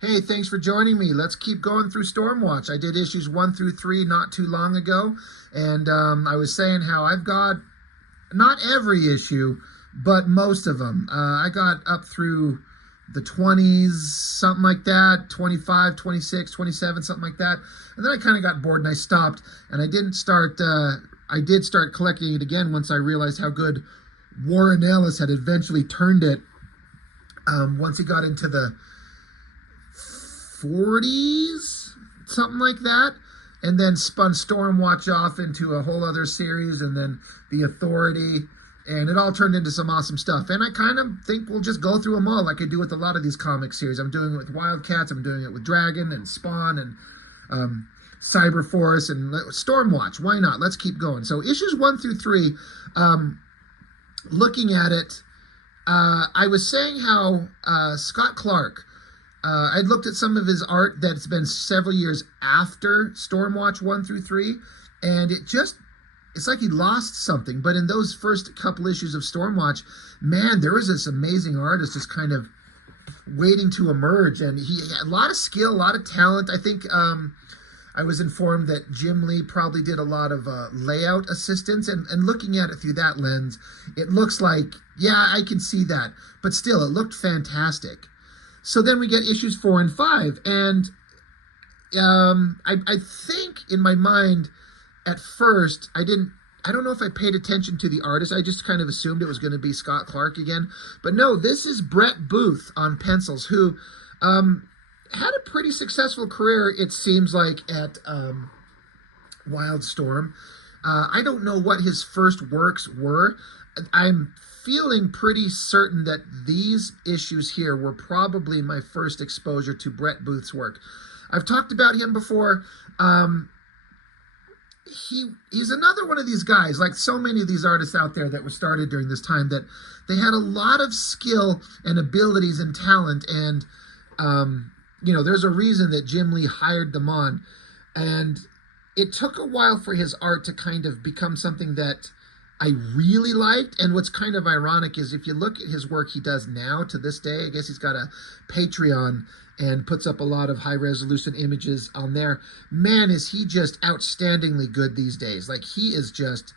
Hey, thanks for joining me. Let's keep going through Stormwatch. I did issues 1 through 3 not too long ago, and I was saying how I've got not every issue, but most of them. I got up through the 20s, something like that, 25, 26, 27, something like that. And then I kind of got bored and I stopped, and I did start collecting it again once I realized how good Warren Ellis had eventually turned it once he got into the 40s, something like that, and then spun Stormwatch off into a whole other series, and then The Authority, and it all turned into some awesome stuff. And I kind of think we'll just go through them all like I do with a lot of these comic series. I'm doing it with Wildcats, I'm doing it with Dragon and Spawn and Cyberforce and Stormwatch. Why not? Let's keep going. So issues 1 through 3, looking at it, I was saying how Scott Clark, I'd looked at some of his art that's been several years after Stormwatch 1 through 3, and it's like he lost something. But in those first couple issues of Stormwatch, man, there was this amazing artist just kind of waiting to emerge, and he had a lot of skill, a lot of talent. I think I was informed that Jim Lee probably did a lot of layout assistance, and looking at it through that lens, it looks like, yeah, I can see that, but still, it looked fantastic. So then we get issues 4 and 5, and I think in my mind at first I don't know if I paid attention to the artist. I just kind of assumed it was going to be Scott Clark again, but no, this is Brett Booth on pencils, who had a pretty successful career, it seems like, at Wildstorm. I don't know what his first works were. I'm feeling pretty certain that these issues here were probably my first exposure to Brett Booth's work. I've talked about him before. He's another one of these guys, like so many of these artists out there that were started during this time, that they had a lot of skill and abilities and talent, and there's a reason that Jim Lee hired them on, and it took a while for his art to kind of become something that I really liked. And what's kind of ironic is if you look at his work he does now to this day, I guess he's got a Patreon and puts up a lot of high resolution images on there. Man, is he just outstandingly good these days. Like, he is just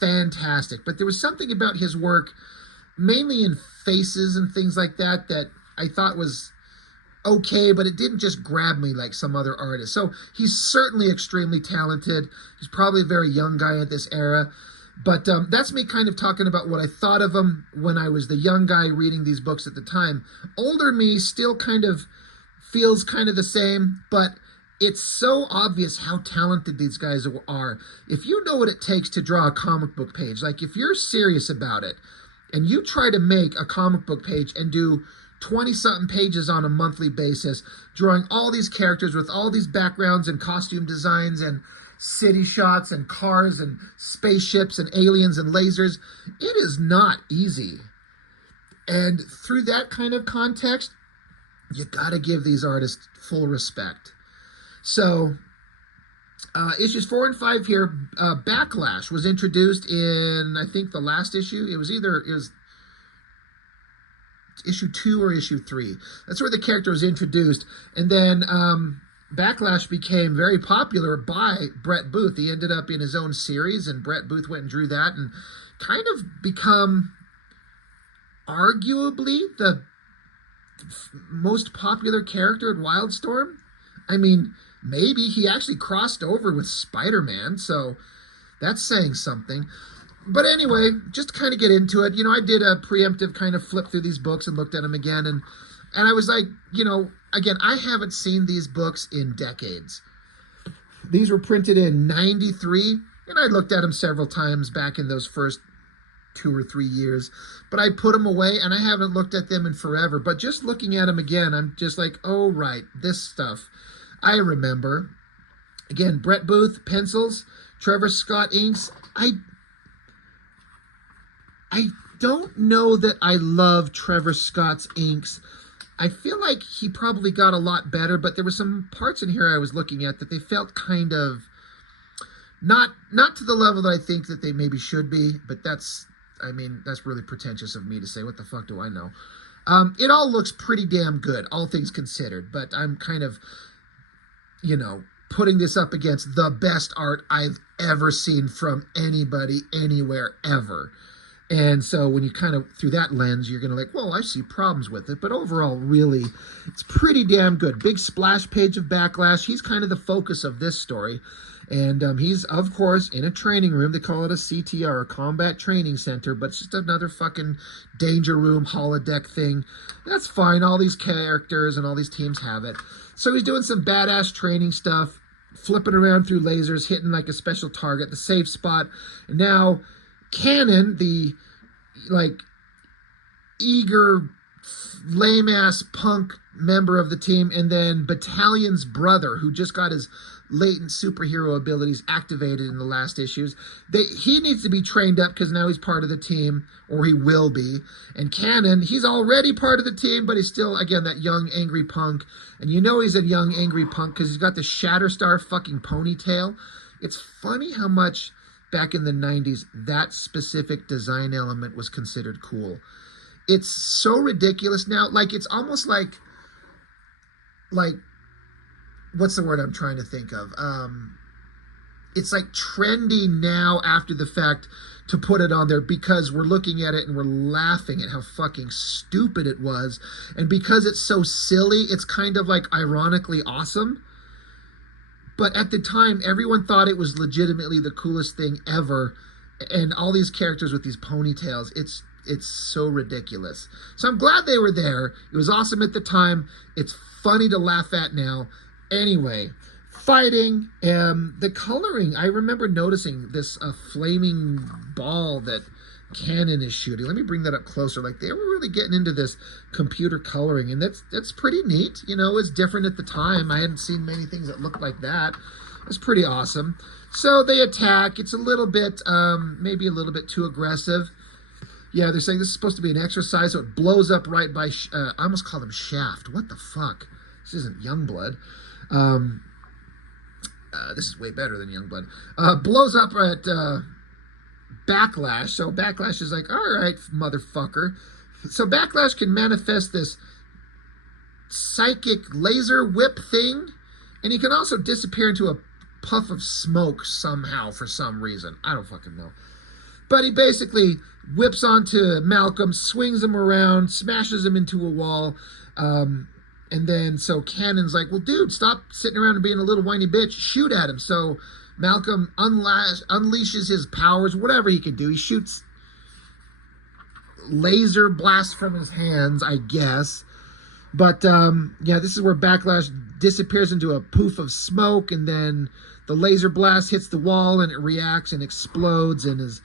fantastic. But there was something about his work, mainly in faces and things like that, that I thought was okay, but it didn't just grab me like some other artists. So he's certainly extremely talented. He's probably a very young guy at this era. But that's me kind of talking about what I thought of him when I was the young guy reading these books at the time. Older me still kind of feels kind of the same, but it's so obvious how talented these guys are. If you know what it takes to draw a comic book page, like if you're serious about it and you try to make a comic book page and do 20-something pages on a monthly basis, drawing all these characters with all these backgrounds and costume designs and city shots and cars and spaceships and aliens and lasers, it is not easy. And through that kind of context, you gotta give these artists full respect. So issues 4 and 5 here, Backlash was introduced in, I think, the last issue. It was issue 2 or issue 3. That's where the character was introduced. And then Backlash became very popular by Brett Booth. He ended up in his own series, and Brett Booth went and drew that and kind of become arguably the most popular character at Wildstorm. I mean, maybe he actually crossed over with Spider-Man, so that's saying something. But anyway, just to kind of get into it, I did a preemptive kind of flip through these books and looked at them again, and I was like, again, I haven't seen these books in decades. These were printed in 93, and I looked at them several times back in those first 2 or 3 years, but I put them away, and I haven't looked at them in forever. But just looking at them again, I'm just like, oh, right, this stuff I remember. Again, Brett Booth, pencils, Trevor Scott inks. I don't know that I love Trevor Scott's inks. I feel like he probably got a lot better, but there were some parts in here I was looking at that they felt kind of not to the level that I think that they maybe should be, but that's really pretentious of me to say. What the fuck do I know? It all looks pretty damn good, all things considered, but I'm kind of, you know, putting this up against the best art I've ever seen from anybody, anywhere, ever. And so when you kind of, through that lens, you're going to like, well, I see problems with it. But overall, really, it's pretty damn good. Big splash page of Backlash. He's kind of the focus of this story. And he's, of course, in a training room. They call it a CTR, a Combat Training Center, but it's just another fucking danger room, holodeck thing. That's fine. All these characters and all these teams have it. So he's doing some badass training stuff, flipping around through lasers, hitting like a special target, the safe spot. And now Cannon, the like eager lame ass punk member of the team, and then Battalion's brother, who just got his latent superhero abilities activated in the last issues. He needs to be trained up because now he's part of the team, or he will be. And Cannon, he's already part of the team, but he's still, again, that young angry punk. And you know he's a young angry punk because he's got the Shatterstar fucking ponytail. It's funny how much back in the 90s that specific design element was considered cool. It's so ridiculous now. Like, it's almost like what's the word I'm trying to think of? It's like trendy now after the fact to put it on there because we're looking at it and we're laughing at how fucking stupid it was. And because it's so silly, it's kind of like ironically awesome. But at the time, everyone thought it was legitimately the coolest thing ever. And all these characters with these ponytails, it's so ridiculous. So I'm glad they were there. It was awesome at the time. It's funny to laugh at now. Anyway, fighting, the coloring. I remember noticing this flaming ball that Cannon is shooting. Let me bring that up closer. Like, they were really getting into this computer coloring, and that's pretty neat. You know, it was different at the time. I hadn't seen many things that looked like that. It's pretty awesome. So they attack. It's a little bit, maybe a little bit too aggressive. Yeah, they're saying this is supposed to be an exercise, so it blows up right by, I almost called him Shaft. What the fuck? This isn't Youngblood. This is way better than Youngblood. Blows up at Backlash. So Backlash is like, all right, motherfucker. So Backlash can manifest this psychic laser whip thing, and he can also disappear into a puff of smoke somehow for some reason. I don't fucking know. But he basically whips onto Malcolm, swings him around, smashes him into a wall, and then, so Cannon's like, well, dude, stop sitting around and being a little whiny bitch. Shoot at him. So Malcolm unleashes his powers, whatever he can do. He shoots laser blasts from his hands, I guess. But, yeah, this is where Backlash disappears into a poof of smoke, and then the laser blast hits the wall, and it reacts and explodes, and is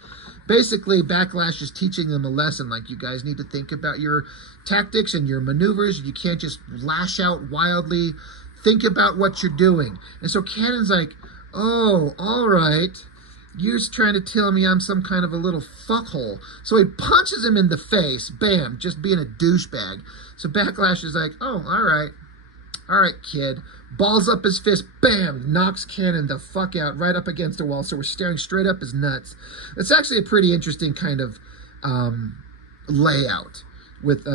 basically Backlash is teaching them a lesson. Like, you guys need to think about your tactics and your maneuvers. You can't just lash out wildly. Think about what you're doing. And so Cannon's like, oh, all right. You're just trying to tell me I'm some kind of a little fuckhole. So he punches him in the face. Bam, just being a douchebag. So Backlash is like, oh, all right. All right, kid. Balls up his fist. Bam, knocks Cannon the fuck out right up against a wall. So we're staring straight up his nuts. It's actually a pretty interesting kind of layout, with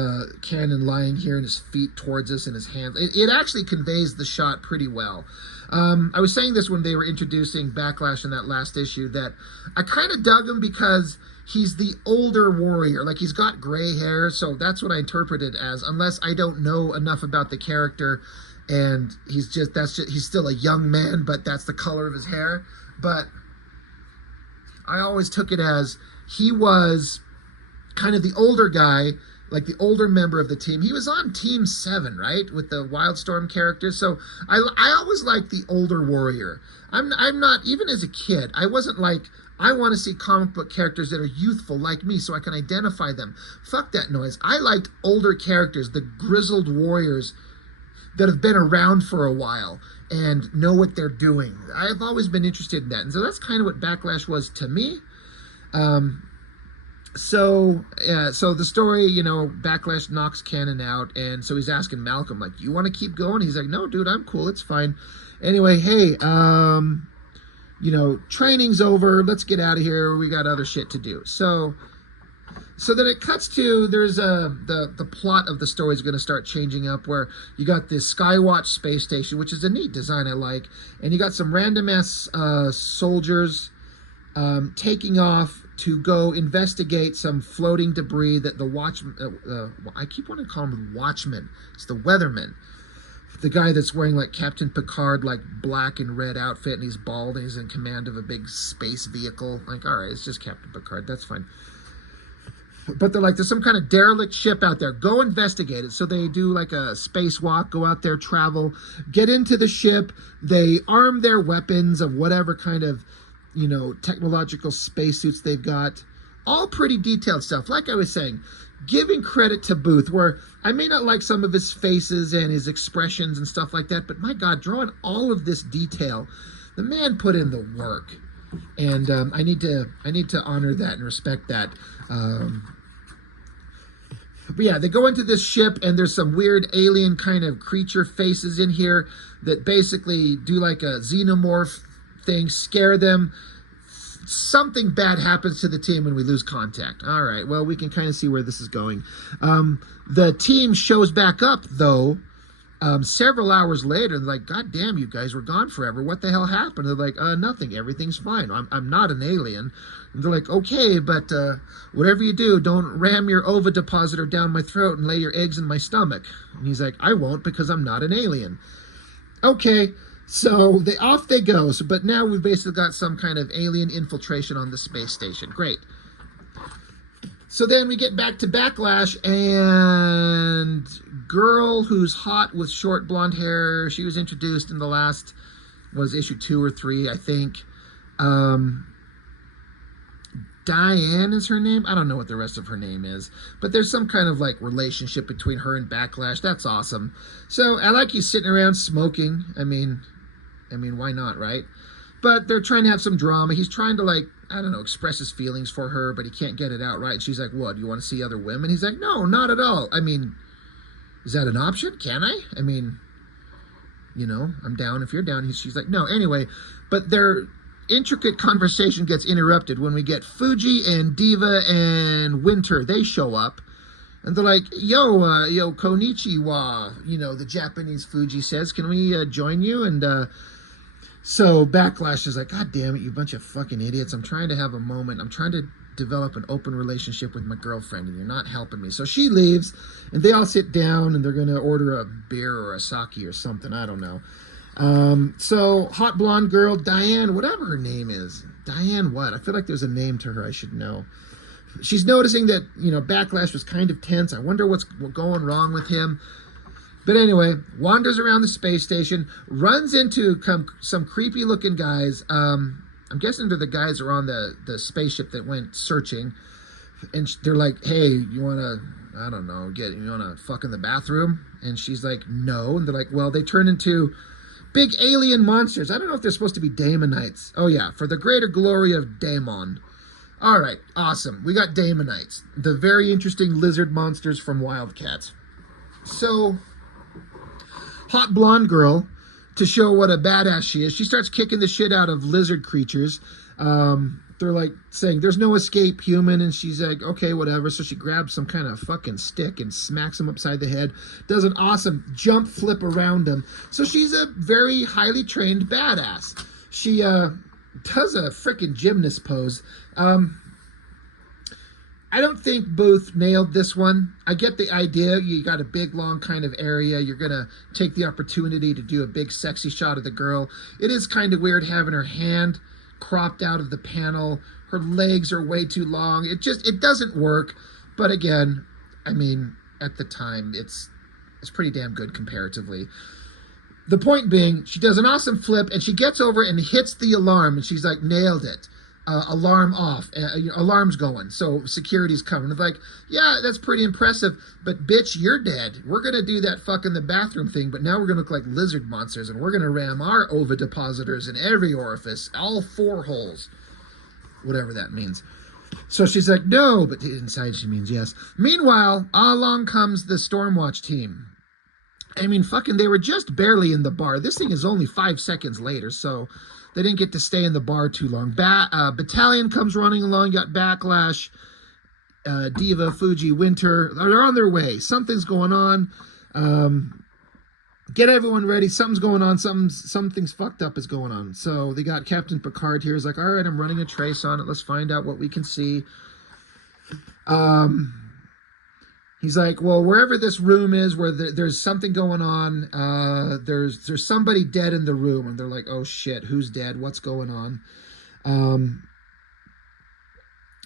Cannon lying here and his feet towards us and his hands. It actually conveys the shot pretty well. I was saying this when they were introducing Backlash in that last issue, that I kind of dug him because he's the older warrior. Like, he's got gray hair, so that's what I interpreted as, unless I don't know enough about the character and he's still a young man, but that's the color of his hair. But I always took it as he was kind of the older guy, like the older member of the team. He was on Team 7, right, with the Wildstorm characters. So I always liked the older warrior. I'm not, even as a kid, I wasn't like, I want to see comic book characters that are youthful like me so I can identify them. Fuck that noise. I liked older characters, the grizzled warriors that have been around for a while and know what they're doing. I've always been interested in that. And so that's kind of what Backlash was to me. So the story, you know, Backlash knocks Cannon out, and so he's asking Malcolm, like, you want to keep going? He's like, no, dude, I'm cool, it's fine. Anyway, hey, you know, training's over, let's get out of here, we got other shit to do. So So then it cuts to, there's the plot of the story is going to start changing up, where you got this Skywatch space station, which is a neat design I like, and you got some random ass soldiers taking off to go investigate some floating debris that the I keep wanting to call him the watchman. It's the weatherman. The guy that's wearing like Captain Picard, like black and red outfit, and he's bald, and he's in command of a big space vehicle. Like, all right, it's just Captain Picard. That's fine. But they're like, there's some kind of derelict ship out there. Go investigate it. So they do like a spacewalk, go out there, travel, get into the ship. They arm their weapons of whatever kind of, you know, technological spacesuits they've got. All pretty detailed stuff. Like I was saying, giving credit to Booth, where I may not like some of his faces and his expressions and stuff like that, but my God, drawing all of this detail, the man put in the work. And I need to honor that and respect that. But yeah, they go into this ship, and there's some weird alien kind of creature faces in here that basically do like a xenomorph thing, scare them. Something bad happens to the team when we lose contact. All right, well, we can kind of see where this is going. The team shows back up, though, several hours later. They're like, God damn, you guys were gone forever. What the hell happened? They're like, nothing. Everything's fine. I'm not an alien. And they're like, okay, but whatever you do, don't ram your ovipositor down my throat and lay your eggs in my stomach. And he's like, I won't, because I'm not an alien. Okay, so off they go. So, but now we've basically got some kind of alien infiltration on the space station. Great. So then we get back to Backlash, and girl who's hot with short blonde hair, she was introduced in the last, was issue 2 or 3, I think. Diane is her name. I don't know what the rest of her name is, but there's some kind of like relationship between her and Backlash. That's awesome. So I like you sitting around smoking. I mean, why not, right? But they're trying to have some drama. He's trying to, like, I don't know, express his feelings for her, but he can't get it out right. She's like, what, you want to see other women? He's like, no, not at all. I mean, is that an option? Can I? I mean, you know, I'm down if you're down. She's like, no. Anyway, but their intricate conversation gets interrupted when we get Fuji and Diva and Winter. They show up, and they're like, yo, konnichiwa. You know, the Japanese Fuji says, can we join you? And so Backlash is like, God damn it, you bunch of fucking idiots. I'm trying to have a moment. I'm trying to develop an open relationship with my girlfriend, and you're not helping me. So she leaves, and they all sit down, and they're going to order a beer or a sake or something. I don't know. So hot blonde girl, Diane, whatever her name is. Diane what? I feel like there's a name to her I should know. She's noticing that, you know, Backlash was kind of tense. I wonder what's going wrong with him. But anyway, wanders around the space station, runs into some creepy-looking guys. I'm guessing they're the guys who are on the spaceship that went searching. And they're like, hey, you want to, I don't know, you want to fuck in the bathroom? And she's like, no. And they're like, well, they turn into big alien monsters. I don't know if they're supposed to be Daemonites. Oh, yeah, for the greater glory of Daemon. All right, awesome. We got Daemonites, the very interesting lizard monsters from Wildcats. So hot blonde girl, to show what a badass she is, she starts kicking the shit out of lizard creatures. They're like saying, there's no escape, human. And she's like, okay, whatever. So she grabs some kind of fucking stick and smacks him upside the head. Does an awesome jump flip around him. So she's a very highly trained badass. She does a freaking gymnast pose. I don't think Booth nailed this one. I get the idea. You got a big, long kind of area. You're going to take the opportunity to do a big, sexy shot of the girl. It is kind of weird having her hand cropped out of the panel. Her legs are way too long. It doesn't work. But again, I mean, at the time, it's pretty damn good comparatively. The point being, she does an awesome flip, and she gets over and hits the alarm, and she's like, nailed it. Alarm off, alarm's going, so security's coming. It's like, yeah, that's pretty impressive, but bitch, you're dead. We're gonna do that fucking the bathroom thing, but now we're gonna look like lizard monsters, and we're gonna ram our ovipositors in every orifice, all 4 holes, whatever that means. So she's like, no, but inside she means yes. Meanwhile, along comes the Stormwatch team. I mean, fucking, they were just barely in the bar. This thing is only 5 seconds later, so they didn't get to stay in the bar too long. Battalion comes running along, got Backlash. Diva, Fuji, Winter, they're on their way. Something's going on. Get everyone ready. Something's going on. Something's fucked up is going on. So they got Captain Picard here. He's like, all right, I'm running a trace on it. Let's find out what we can see. He's like, well, wherever this room is, where there's something going on, there's somebody dead in the room. And they're like, oh shit, who's dead? What's going on?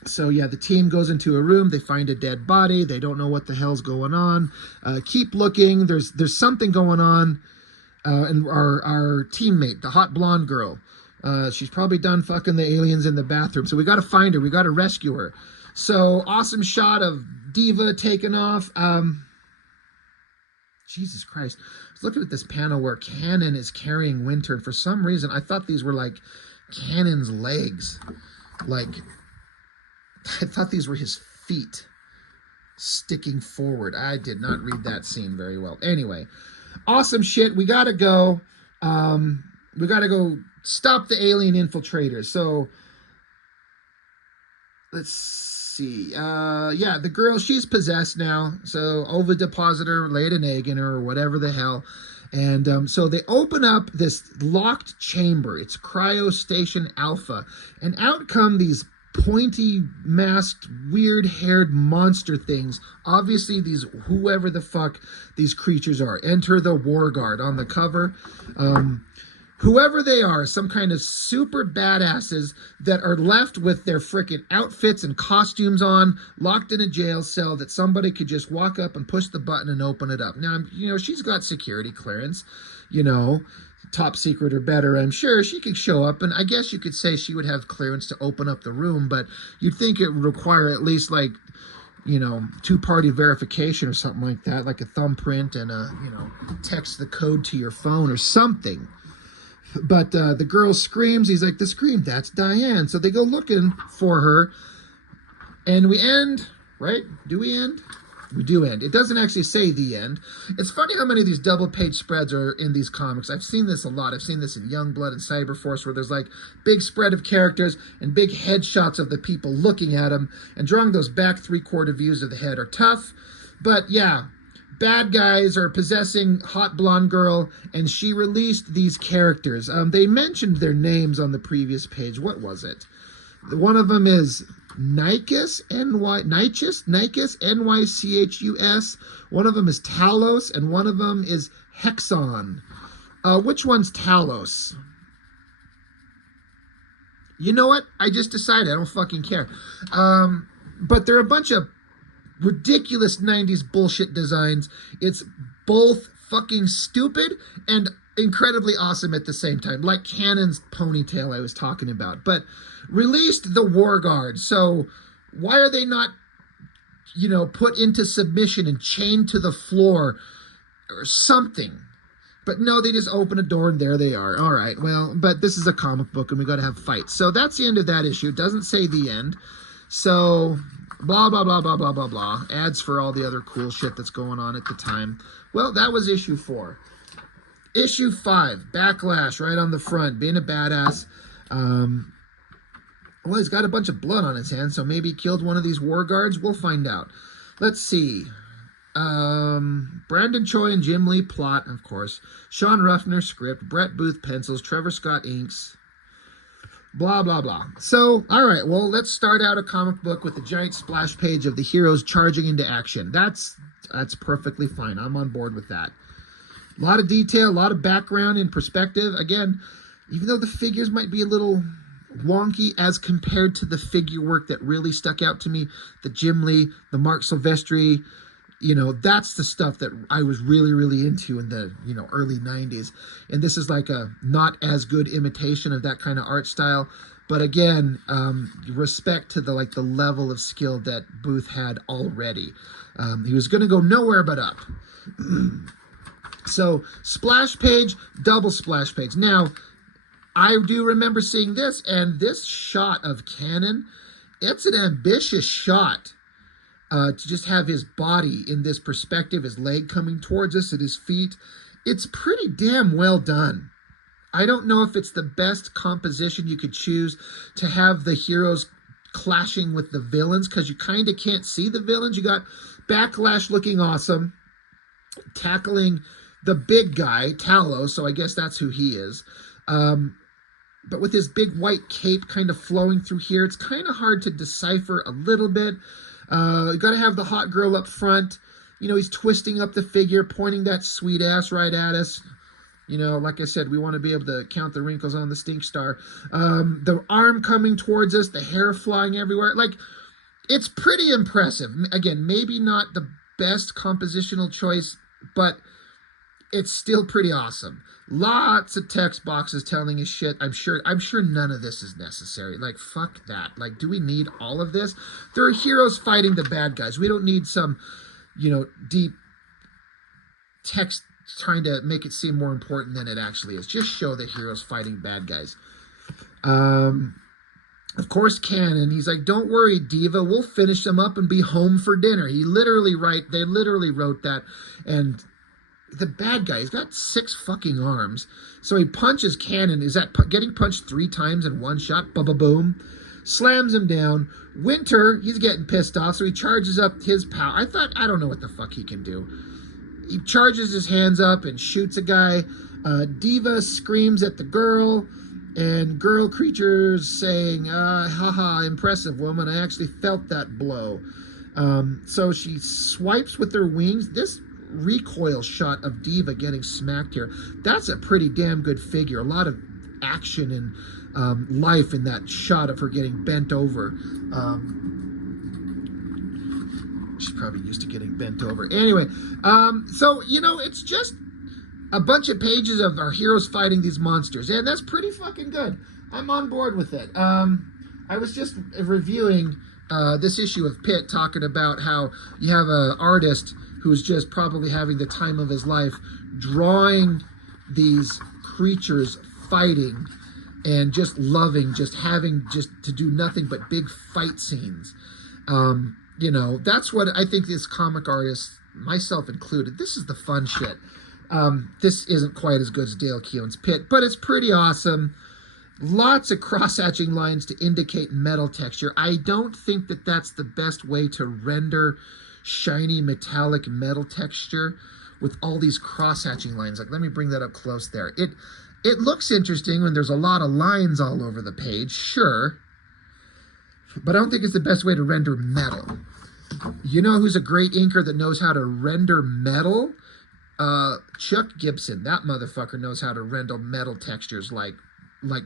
So yeah, the team goes into a room. They find a dead body. They don't know what the hell's going on. Keep looking. There's something going on. And our teammate, the hot blonde girl, she's probably done fucking the aliens in the bathroom. So we got to find her. We got to rescue her. So awesome shot of Diva taking off. Jesus Christ. I was looking at this panel where Cannon is carrying Winter. And for some reason, I thought these were like Cannon's legs. Like, I thought these were his feet sticking forward. I did not read that scene very well. Anyway, awesome shit. We got to go. We got to go stop the alien infiltrators. So, let's see. Yeah, the girl, she's possessed now. So ovipositor laid an egg in her or whatever the hell. And so they open up this locked chamber. It's Cryo Station Alpha. And out come these pointy masked, weird-haired monster things. Obviously, these whoever the fuck these creatures are. Enter the Warguard on the cover. Whoever they are, some kind of super badasses that are left with their frickin' outfits and costumes on, locked in a jail cell that somebody could just walk up and push the button and open it up. Now, you know, she's got security clearance, you know, top secret or better. I'm sure she could show up, and I guess you could say she would have clearance to open up the room, but you'd think it would require at least, like, you know, two-party verification or something like that, like a thumbprint and a, you know, text the code to your phone or something. But the girl screams. He's like, the scream, that's Diane. So they go looking for her. And we end, right? Do we end? We do end. It doesn't actually say the end. It's funny how many of these double-page spreads are in these comics. I've seen this a lot. I've seen this in Youngblood and Cyberforce, where there's like big spread of characters and big headshots of the people looking at them. And drawing those back three-quarter views of the head are tough. But yeah, bad guys are possessing hot blonde girl, and she released these characters. They mentioned their names on the previous page. What was it? One of them is Nychus, N-Y-C-H-U-S. One of them is Talos, and one of them is Hexon. Which one's Talos? You know what? I just decided. I don't fucking care. But they're a bunch of ridiculous 90s bullshit designs. It's both fucking stupid and incredibly awesome at the same time, like Cannon's ponytail I was talking about. But released the Warguard. So why are they not, you know, put into submission and chained to the floor or something? But no, they just open a door and there they are. All right, well, but this is a comic book and we got to have fights. So that's the end of that issue. It doesn't say the end. So blah, blah, blah, blah, blah, blah, blah. Ads for all the other cool shit that's going on at the time. Well, that was issue 4. Issue 5, Backlash, right on the front, being a badass. Well, he's got a bunch of blood on his hands, so maybe he killed one of these war guards. We'll find out. Let's see. Brandon Choi and Jim Lee plot, of course. Sean Ruffner script. Brett Booth pencils. Trevor Scott inks. Blah, blah, blah. So, all right, well, let's start out a comic book with a giant splash page of the heroes charging into action. That's perfectly fine. I'm on board with that. A lot of detail, a lot of background and perspective. Again, even though the figures might be a little wonky as compared to the figure work that really stuck out to me, the Jim Lee, the Mark Silvestri, you know, that's the stuff that I was really, really into in the, you know, early 90s. And this is like a not as good imitation of that kind of art style. But again, respect to the level of skill that Booth had already. He was going to go nowhere but up. So, splash page, double splash page. Now, I do remember seeing this, and this shot of Cannon, it's an ambitious shot. To just have his body in this perspective, his leg coming towards us at his feet. It's pretty damn well done. I don't know if it's the best composition you could choose to have the heroes clashing with the villains because you kind of can't see the villains. You got Backlash looking awesome, tackling the big guy, Talos, so I guess that's who he is. But with his big white cape kind of flowing through here, it's kind of hard to decipher a little bit. You got to have the hot girl up front. You know, he's twisting up the figure, pointing that sweet ass right at us. You know, like I said, we want to be able to count the wrinkles on the stink star. The arm coming towards us, the hair flying everywhere. Like, it's pretty impressive. Again, maybe not the best compositional choice, but it's still pretty awesome. Lots of text boxes telling us shit. I'm sure none of this is necessary. Like, fuck that. Like, do we need all of this? There are heroes fighting the bad guys. We don't need some, you know, deep text trying to make it seem more important than it actually is. Just show the heroes fighting bad guys. Of course, Canon, he's like, don't worry, Diva, we'll finish them up and be home for dinner. They literally wrote that. And the bad guy, he's got 6 fucking arms. So he punches Canon. Is that getting punched 3 times in one shot? Ba-ba-boom. Slams him down. Winter, he's getting pissed off, so he charges up his power. I don't know what the fuck he can do. He charges his hands up and shoots a guy. Diva screams at the girl. And girl creatures saying, haha, impressive woman, I actually felt that blow. So she swipes with her wings. This recoil shot of Diva getting smacked here, that's a pretty damn good figure. A lot of action and life in that shot of her getting bent over. She's probably used to getting bent over. Anyway, so, you know, it's just a bunch of pages of our heroes fighting these monsters, and that's pretty fucking good. I'm on board with it. I was just reviewing this issue of Pitt, talking about how you have an artist who's just probably having the time of his life drawing these creatures fighting and just loving, just having just to do nothing but big fight scenes. You know, that's what I think this comic artist, myself included, this is the fun shit. This isn't quite as good as Dale Keown's Pit, but it's pretty awesome. Lots of cross-hatching lines to indicate metal texture. I don't think that that's the best way to render shiny metallic metal texture with all these cross-hatching lines. Like, let me bring that up close there. It looks interesting when there's a lot of lines all over the page, sure, but I don't think it's the best way to render metal. You know who's a great inker that knows how to render metal? Chuck Gibson. That motherfucker knows how to render metal textures like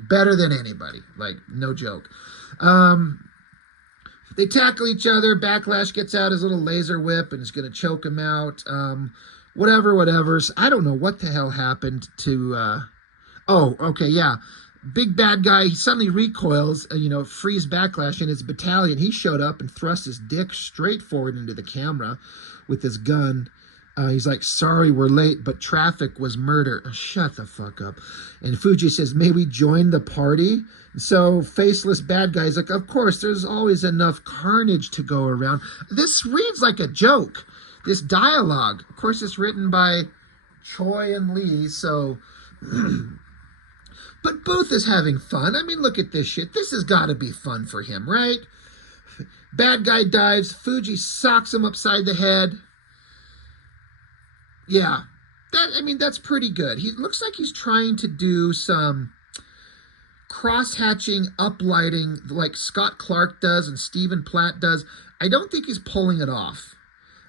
better than anybody. Like, no joke. They tackle each other. Backlash gets out his little laser whip and is going to choke him out. Whatever. So I don't know what the hell happened to... oh, okay, yeah. Big bad guy, he suddenly recoils, frees Backlash in his battalion. He showed up and thrust his dick straight forward into the camera with his gun. He's like, sorry, we're late, but traffic was murder. Oh, shut the fuck up. And Fuji says, may we join the party? So faceless bad guy's like, of course, there's always enough carnage to go around. This reads like a joke, this dialogue. Of course, it's written by Choi and Lee, so... But Booth is having fun. I mean, look at this shit. This has got to be fun for him, right? Bad guy dives. Fuji socks him upside the head. Yeah. That's pretty good. He looks like he's trying to do some cross-hatching, uplighting like Scott Clark does and Stephen Platt does. I don't think he's pulling it off.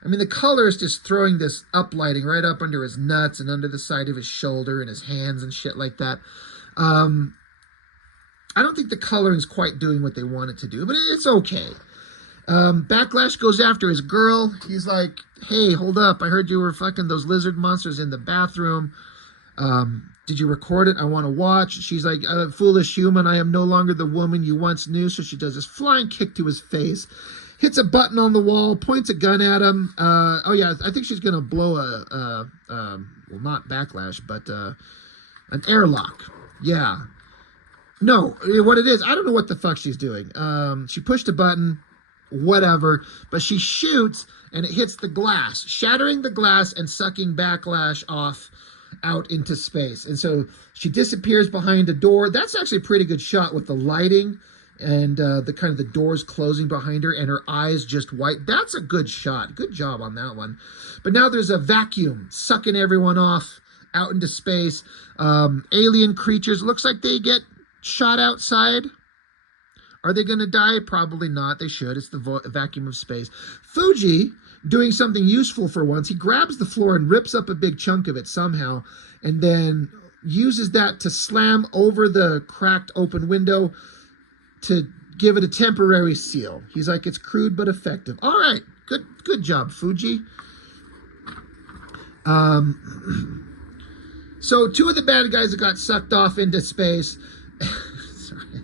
I mean, the color is just throwing this uplighting right up under his nuts and under the side of his shoulder and his hands and shit like that. I don't think the coloring's quite doing what they want it to do, but it's okay. Backlash goes after his girl. He's like, hey, hold up. I heard you were fucking those lizard monsters in the bathroom. Did you record it? I want to watch. She's like, foolish human, I am no longer the woman you once knew. So she does this flying kick to his face, hits a button on the wall, points a gun at him. Oh yeah, I think she's going to blow well, not Backlash, but an airlock. Yeah. No, what it is, I don't know what the fuck she's doing. She pushed a button, whatever, but she shoots and it hits the glass, shattering the glass and sucking Backlash off out into space. And so she disappears behind a door. That's actually a pretty good shot with the lighting and the kind of the doors closing behind her, and her eyes just white. That's a good shot. Good job on that one. But now there's a vacuum sucking everyone off out into space. Alien creatures. Looks like they get shot outside. Are they going to die? Probably not. They should. It's the vacuum of space. Fuji, doing something useful for once, he grabs the floor and rips up a big chunk of it somehow, and then uses that to slam over the cracked open window to give it a temporary seal. He's like, it's crude but effective. All right. Good job, Fuji. So two of the bad guys that got sucked off into space. Sorry.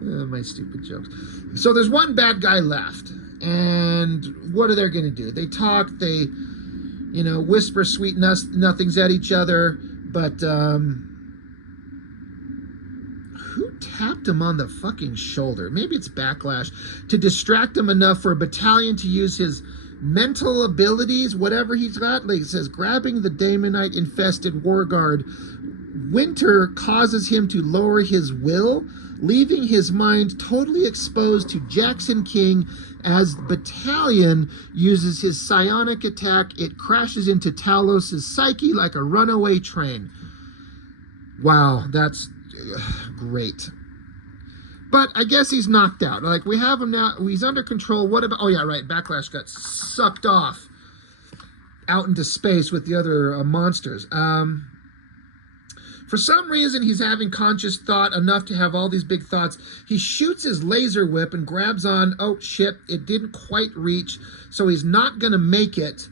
My stupid jokes. So there's one bad guy left. And what are they going to do? They talk, they, whisper sweet nothings at each other. But who tapped him on the fucking shoulder? Maybe it's Backlash, to distract him enough for a battalion to use his mental abilities, whatever he's got. Like it says, grabbing the Daemonite-infested Warguard, Winter causes him to lower his will, leaving his mind totally exposed to Jackson King. As battalion uses his psionic attack, it crashes into Talos' psyche like a runaway train. Wow, that's great. But I guess he's knocked out. Like, we have him now. He's under control. What about... Oh, yeah, right. Backlash got sucked off out into space with the other monsters. For some reason, he's having conscious thought enough to have all these big thoughts. He shoots his laser whip and grabs on... Oh, shit. It didn't quite reach. So he's not going to make it.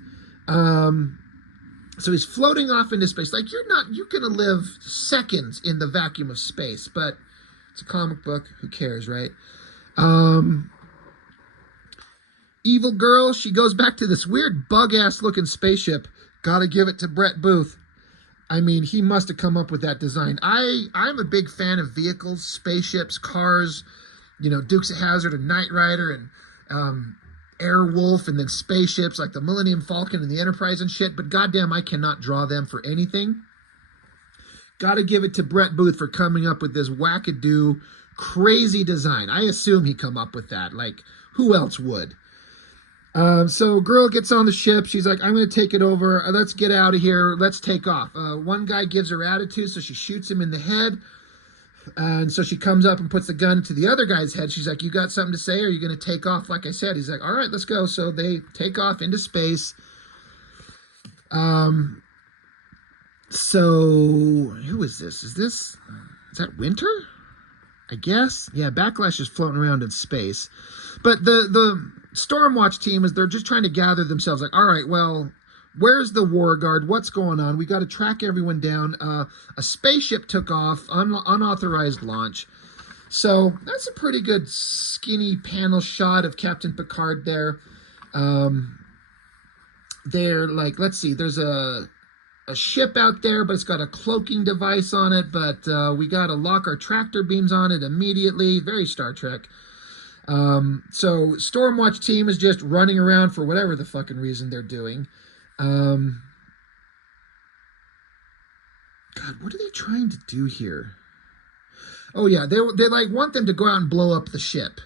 So he's floating off into space. Like, you're going to live seconds in the vacuum of space. But it's a comic book. Who cares, right? Evil girl. She goes back to this weird bug-ass looking spaceship. Gotta give it to Brett Booth. I mean, he must have come up with that design. I'm a big fan of vehicles, spaceships, cars, Dukes of Hazzard and Knight Rider and Airwolf, and then spaceships like the Millennium Falcon and the Enterprise and shit. But goddamn, I cannot draw them for anything. Got to give it to Brett Booth for coming up with this wackadoo, crazy design. I assume he come up with that. Like, who else would? So girl gets on the ship. She's like, I'm going to take it over. Let's get out of here. Let's take off. One guy gives her attitude, so she shoots him in the head. And so she comes up and puts the gun to the other guy's head. She's like, you got something to say? Or are you going to take off? Like I said, he's like, all right, let's go. So they take off into space. So who is this? Is that Winter? I guess. Yeah, Backlash is floating around in space. But the Stormwatch team they're just trying to gather themselves. Like, all right, well, where's the Warguard? What's going on? We got to track everyone down. A spaceship took off, unauthorized launch. So that's a pretty good skinny panel shot of Captain Picard there. They're like, let's see, there's a ship out there, but it's got a cloaking device on it, but we got to lock our tractor beams on it immediately. Very Star Trek. So Stormwatch team is just running around for whatever the fucking reason they're doing. God, what are they trying to do here? Oh yeah, they like want them to go out and blow up the ship.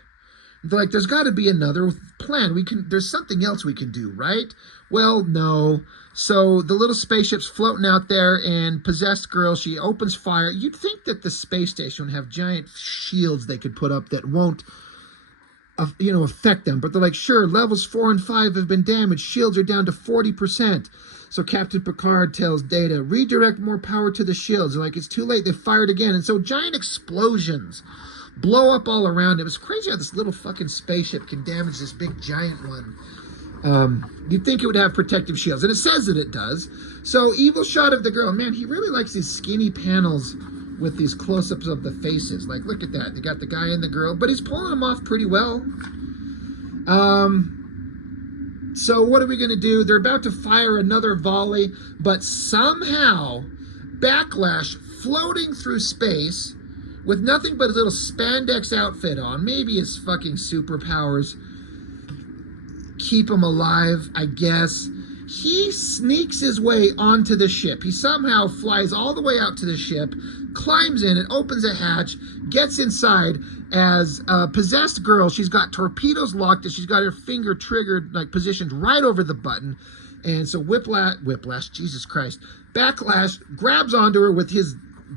They're like, there's got to be another plan. There's something else we can do, right? Well, no. So the little spaceship's floating out there, and possessed girl, she opens fire. You'd think that the space station would have giant shields they could put up that won't affect them. But they're like, sure, levels 4 and 5 have been damaged. Shields are down to 40%. So Captain Picard tells Data, redirect more power to the shields. They're like, it's too late. They fired again. And so giant explosions blow up all around it. It's crazy how this little fucking spaceship can damage this big giant one. You'd think it would have protective shields. And it says that it does. So evil shot of the girl. Man, he really likes these skinny panels with these close-ups of the faces. Like, look at that. They got the guy and the girl, but he's pulling them off pretty well. So what are we going to do? They're about to fire another volley, but somehow Backlash, floating through space with nothing but a little spandex outfit on, maybe his fucking superpowers keep him alive, I guess. He sneaks his way onto the ship. He somehow flies all the way out to the ship, climbs in, it opens a hatch, gets inside as a possessed girl. She's got torpedoes locked and she's got her finger triggered, like positioned right over the button. And so Whiplash, Jesus Christ, Backlash grabs onto her with his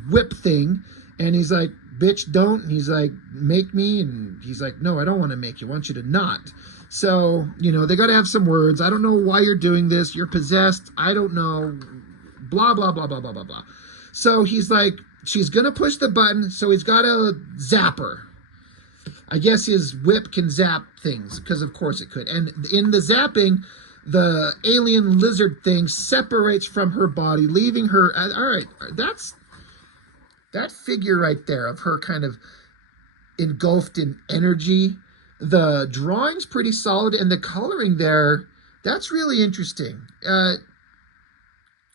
whip thing, and he's like, bitch, don't. And he's like, make me. And he's like, no, I don't want to make you. I want you to not. So, you know, they got to have some words. I don't know why you're doing this. You're possessed. I don't know. Blah, blah, blah, blah, blah, blah, blah. So he's like, she's going to push the button. So he's got to zap her. I guess his whip can zap things, because of course it could. And in the zapping, the alien lizard thing separates from her body, leaving her. All right, that's that figure right there of her kind of engulfed in energy. The drawing's pretty solid, and the coloring there, that's really interesting.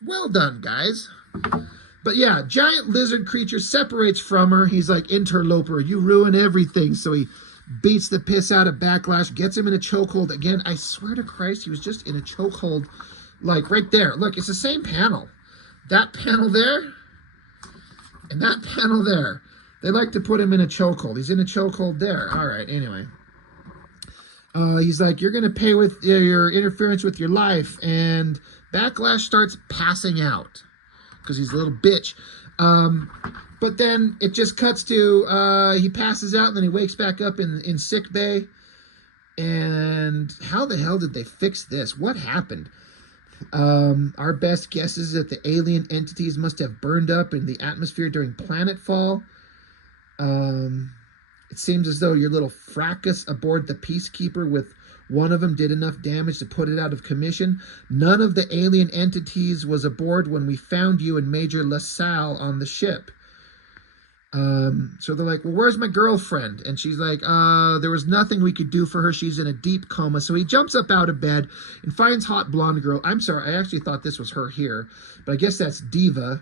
Well done, guys. But yeah, giant lizard creature separates from her. He's like, interloper, you ruin everything. So he beats the piss out of Backlash, gets him in a chokehold. Again, I swear to Christ, he was just in a chokehold, like right there. Look, it's the same panel. That panel there and that panel there. They like to put him in a chokehold. He's in a chokehold there. All right, anyway. He's like, you're going to pay with your interference with your life. And Backlash starts passing out because he's a little bitch. But then it just cuts to he passes out and then he wakes back up in sick bay. And how the hell did they fix this? What happened? Our best guess is that the alien entities must have burned up in the atmosphere during planetfall. It seems as though your little fracas aboard the Peacekeeper with one of them did enough damage to put it out of commission. None of the alien entities was aboard when we found you and Major LaSalle on the ship. So they're like, well, where's my girlfriend? And she's like, there was nothing we could do for her. She's in a deep coma. So he jumps up out of bed and finds hot blonde girl. I'm sorry, I actually thought this was her here, but I guess that's Diva,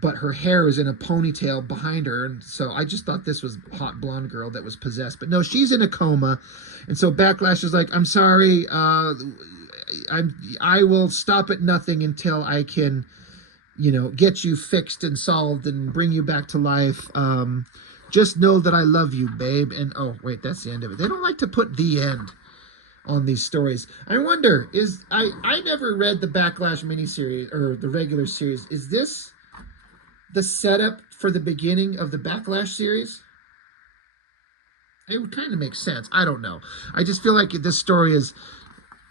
but her hair is in a ponytail behind her. And so I just thought this was hot blonde girl that was possessed, but no, she's in a coma. And so Backlash is like, I'm sorry. I will stop at nothing until I can, you know, get you fixed and solved and bring you back to life. Just know that I love you, babe. And oh, wait, that's the end of it. They don't like to put the end on these stories. I wonder, I never read the Backlash miniseries or the regular series. Is this the setup for the beginning of the Backlash series? It would kind of make sense. I don't know. I just feel like this story is,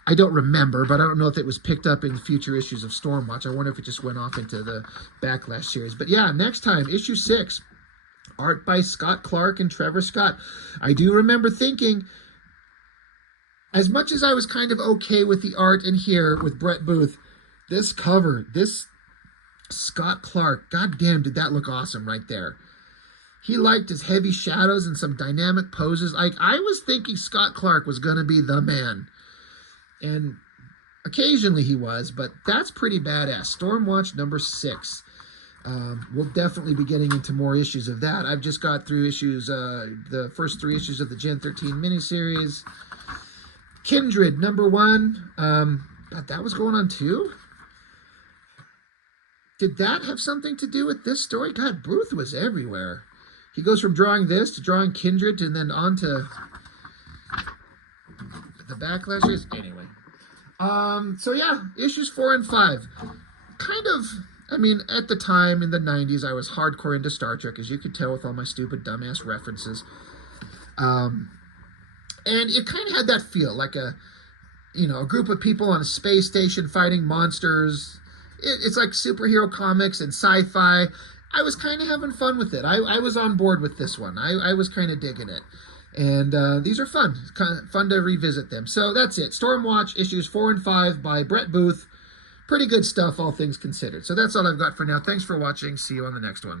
I don't remember, but I don't know if it was picked up in future issues of Stormwatch. I wonder if it just went off into the Backlash series. But yeah, next time, issue 6, art by Scott Clark and Trevor Scott. I do remember thinking, as much as I was kind of okay with the art in here with Brett Booth, this cover, this Scott Clark, goddamn, did that look awesome right there. He liked his heavy shadows and some dynamic poses. Like, I was thinking Scott Clark was going to be the man. And occasionally he was, but that's pretty badass. Stormwatch number 6. We'll definitely be getting into more issues of that. I've just got through issues, the first 3 issues of the Gen 13 miniseries. Kindred number 1. God, that was going on too? Did that have something to do with this story? God, Booth was everywhere. He goes from drawing this to drawing Kindred and then on to the Backlash series. Anyway. So yeah, issues 4 and 5. Kind of, I mean, at the time in the 90s, I was hardcore into Star Trek, as you could tell with all my stupid dumbass references. And it kind of had that feel, like a group of people on a space station fighting monsters. It's like superhero comics and sci-fi. I was kind of having fun with it. I was on board with this one. I was kind of digging it. And these are fun. It's kind of fun to revisit them. So that's it. Stormwatch issues 4 and 5 by Brett Booth. Pretty good stuff, all things considered. So that's all I've got for now. Thanks for watching. See you on the next one.